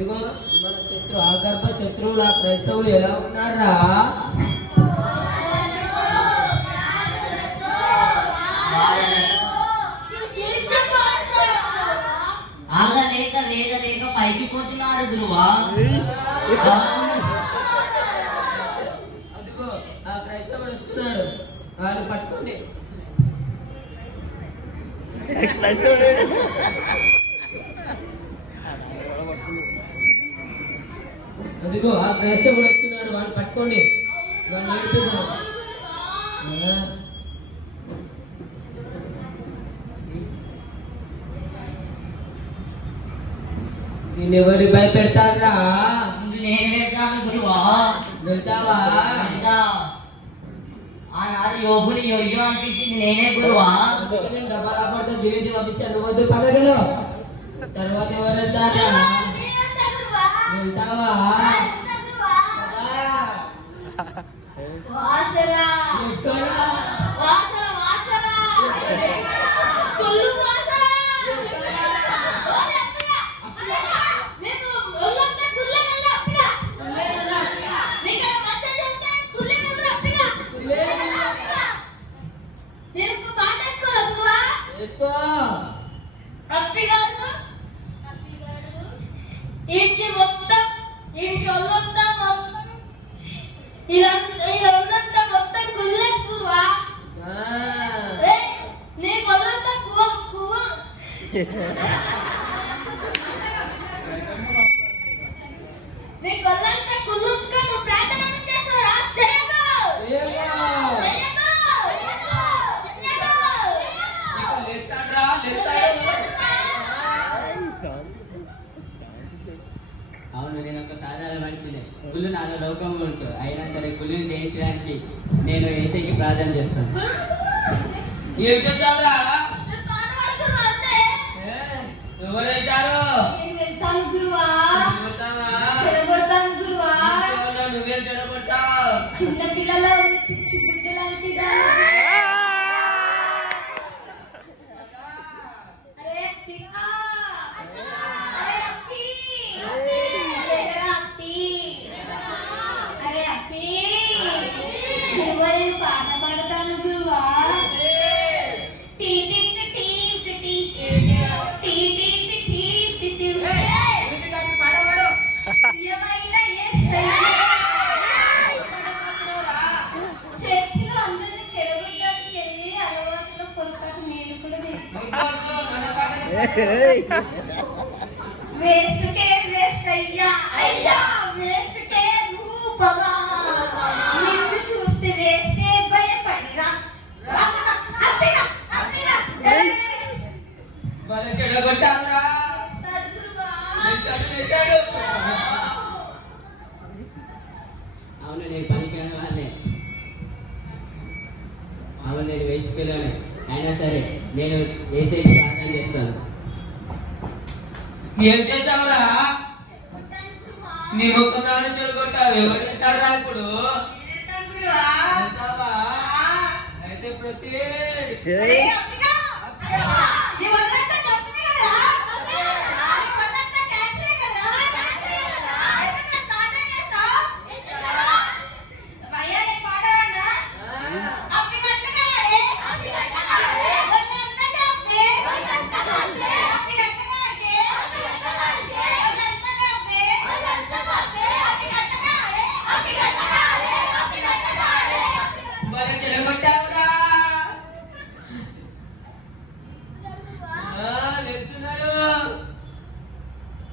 అదిగో మన ఆగర్భ శత్రువులు ఆ క్రైస్తవులు ఎలా ఉన్నారా? ఆగలేక వేగలేక పైకి పోతున్నారు గురువా. అదిగో ఆ క్రైస్తవుడు వస్తున్నాడు, వాళ్ళు పట్టుకోండి. అదిగో ఆ క్రైస్తవుడు వస్తున్నాడు, వాళ్ళు పట్టుకోండి, వాళ్ళు ఏడుతున్నారు. నిన్నెవరు భయపెడతారా? నేను వెళ్తాను గురువా. వెళ్తావా? ఆనాడు యోగుని యొయ్యో అనిపించింది నేనే గురువా. నేను డబ్బాలతో జీవించి పంపించాను, నువ్వు వద్దు పగగలు. తర్వాత ఎవరు వెళ్తారా? వెళ్తావా? ఇంటి మొత్తం ఇంటి ఒళ్ళంతా మొత్తం ఇదంతా మొత్తం కుల్లెక్కువా. నీ ఒళ్ళంతా కువ నీ ఒళ్ళంతా కుల్లుంచుకొని నువ్వు ప్రార్థన చేస్తావా? చేయకు. అవును, నేను ఒక సాధారణ మనిషిని. కుళ్ళు నాలో లోకం ఉంటుంది, అయినా సరే కుళ్ళుని జయించడానికి నేను ఏసైకి ప్రార్థన చేస్తాను. ఏం చేస్తావురా? ఎవరు వెళ్తారు? వెళ్తాను గురువా. నువ్వేం చెడగొడతావు? చిన్న పిల్లల చిచ్చు బుడ్డ లాంటిదా? పాట పాడతాను గురువా. చర్చిలో అందరినీ చెడగొట్టడానికి వెళ్ళి అలవాటులో పొరపాటు నేను కూడా వేస్ట్ అయ్యా అయ్యా వేస్ట్ కే రూపగా నిన్ను చూస్తే వేస్తే భయపడిరా. చెడగొట్టారా? అవును, నేను పనికిరాని వాడినే. అవును, నేను వేస్ట్ పిల్లనే. అయినా సరే నేను ఏసైకి ప్రార్థన చేస్తాను. ఏం చేసావురా? నీ ముఖం నాన్న చెడగొట్టావు. ఎవరు వెళ్తారా ఇప్పుడు? అయితే ప్రతి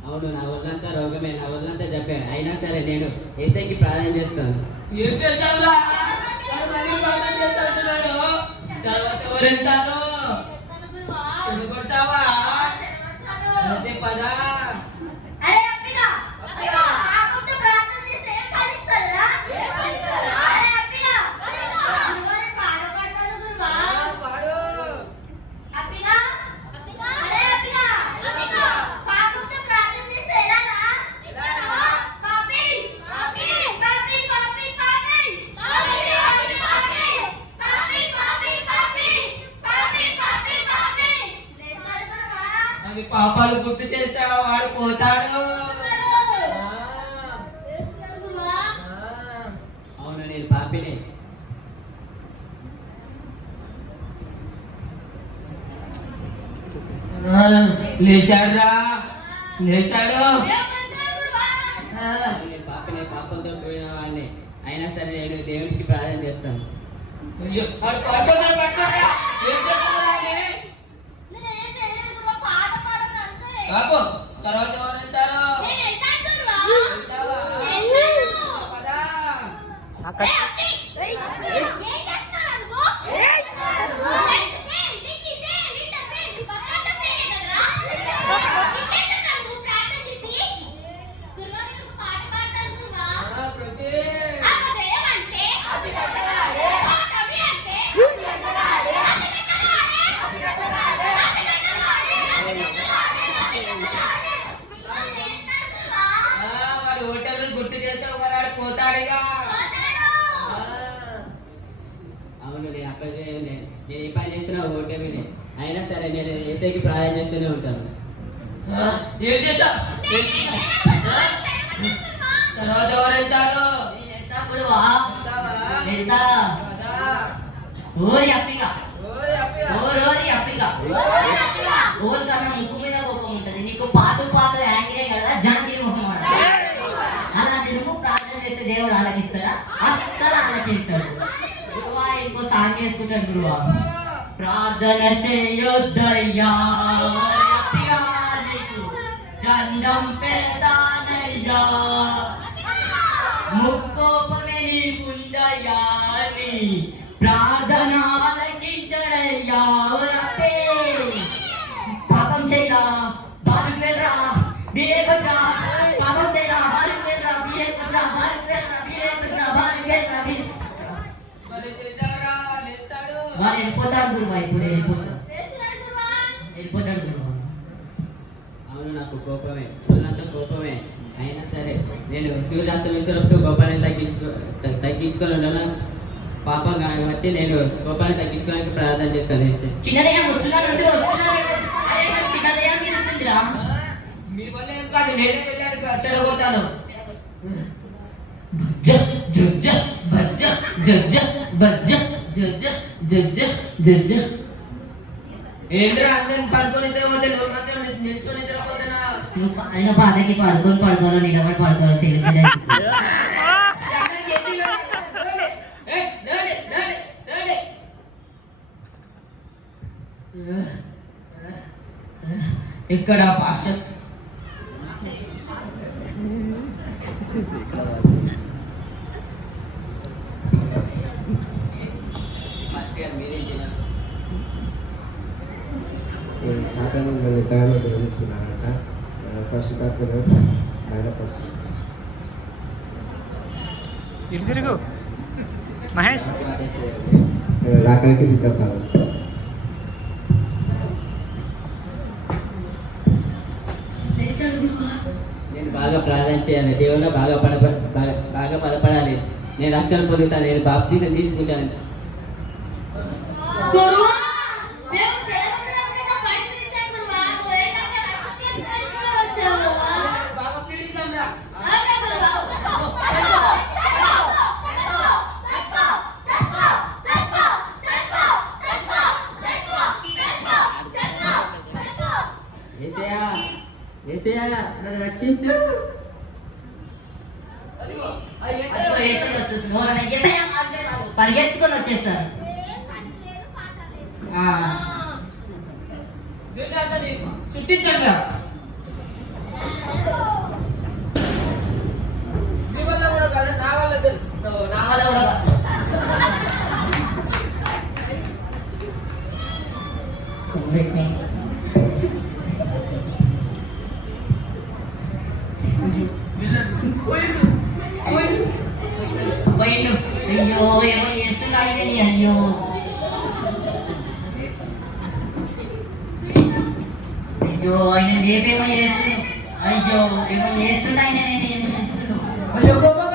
అవును, నా ఒళ్ళంతా రోగమే, నా ఒళ్ళంతా చెప్పే. అయినా సరే నేను ఏసైకి ప్రార్థన చేస్తాను. ఏం చేస్తావురా? తర్వాత ఎవరెళ్తాను? చెడగొడతావా? అదే పదా. పాపాలు గుర్తు చేస్తే వాడు పోతాడు. లేచాడురా లేచాడు నేను పాపంతో పోయిన వాడిని అయినా సరే నేను దేవునికి ప్రార్థన చేస్తాను. తర్వాత ఎవరు వెళ్తారు? వాడు హోటల్ గుర్తు చేసావు కదా పోతాడుగా. అవును, నేను అప్పటి నేను ఏ పని చేసినా ఓటమినే. అయినా సరే నేను ఏసైకి ప్రార్థన చేస్తూనే ఉంటాను. ఏం చేసా? తర్వాత ఎవరు వెళ్తారు? ఓరి అప్పిగా ఓరి అప్పిగా ఓరి కన్నా ముక్కు మీద కోపం ఉంటది. నీకు పాటు యాంగిరే కదా జాంగిరి ముఖం అలాంటి నువ్వు ప్రార్థన చేసే దేవుడు ఆలకిస్తాడా? అస్సలు ఆలకించాడు. గురువా ఇంకో సాంగ్ చేసుకుంటాడు. గురువా ప్రార్థన చేయొద్దయ్యా దండం పెడతానయ్యా ముక్కోపమే నీకుందయ్యా అని ప్రార్థన ఆలకించడయ్యా. పాపం చేయరా బారుకు వెళ్ళరా బీరేకొట్రా పాపం చేయరా బారుకు వెళ్ళరా బీరేకొట్రా బారుకు వెళ్ళరా బీరేకొట్రా బారుకు వెళ్ళరా వాడు వెళ్ళిపోతాడు గురువా. ఇప్పుడు వెళ్ళిపోతాడు గురువా. అవును, నాకు కోపమే, ఫుల్లంతా కోపమే. అయినా సరే నేను సూర్యాస్తమించినప్పుడు కోపాన్ని తగ్గించుకొని ఉండను. పాపం కాబట్టి నేను కోపాన్ని తగ్గించుకోవడానికి ప్రార్థన చేస్తాను. చిన్నదయ్యా వస్తున్నాడు చిన్నదయ్యా పిలుస్తుందిరా. మీ వల్ల ఏం కాదు, నేనే వెళ్ళాడు చెడగొడతాను. ఏంద్రా అందరం పడుకొని నిద్రపోతే నువ్వు మాత్రం నిల్చొని నిద్రపోతున్నా. నువ్వు పాడిన పాటకి పడుకోను నిలబడి పడుకోను తెలియదు. ఇక్కడ పాస్టర్ సాధారణ నిర్ధారణ నిర్వహిస్తున్నారంట. పశుపత్రులు బయలుపరుచున్నారు. ఇటు తిరుగు మహేష్. రాకడానికి సిద్ధపడాలి. నేను బాగా ప్రార్థన చేయాలి, దేవుడు బాగా బలపడాలి. నేను రక్షణ పొందుతాను, నేను బాప్తిజం తీసుకుంటాను. నన్ను రక్షించు. పరిగెత్తుకొని వచ్చేస్తారు. చుట్టించండి. మీ వల్ల కూడా కదా, నా వల్ల కూడా పోయిండు. అయ్యో ఏమో చేస్తున్నాయి అయ్యో. అయ్యో ఆయన రేపేమో చేస్తున్నాడు. అయ్యో ఏమో చేస్తుండ ఆయన ఏమో చేస్తున్నాడు.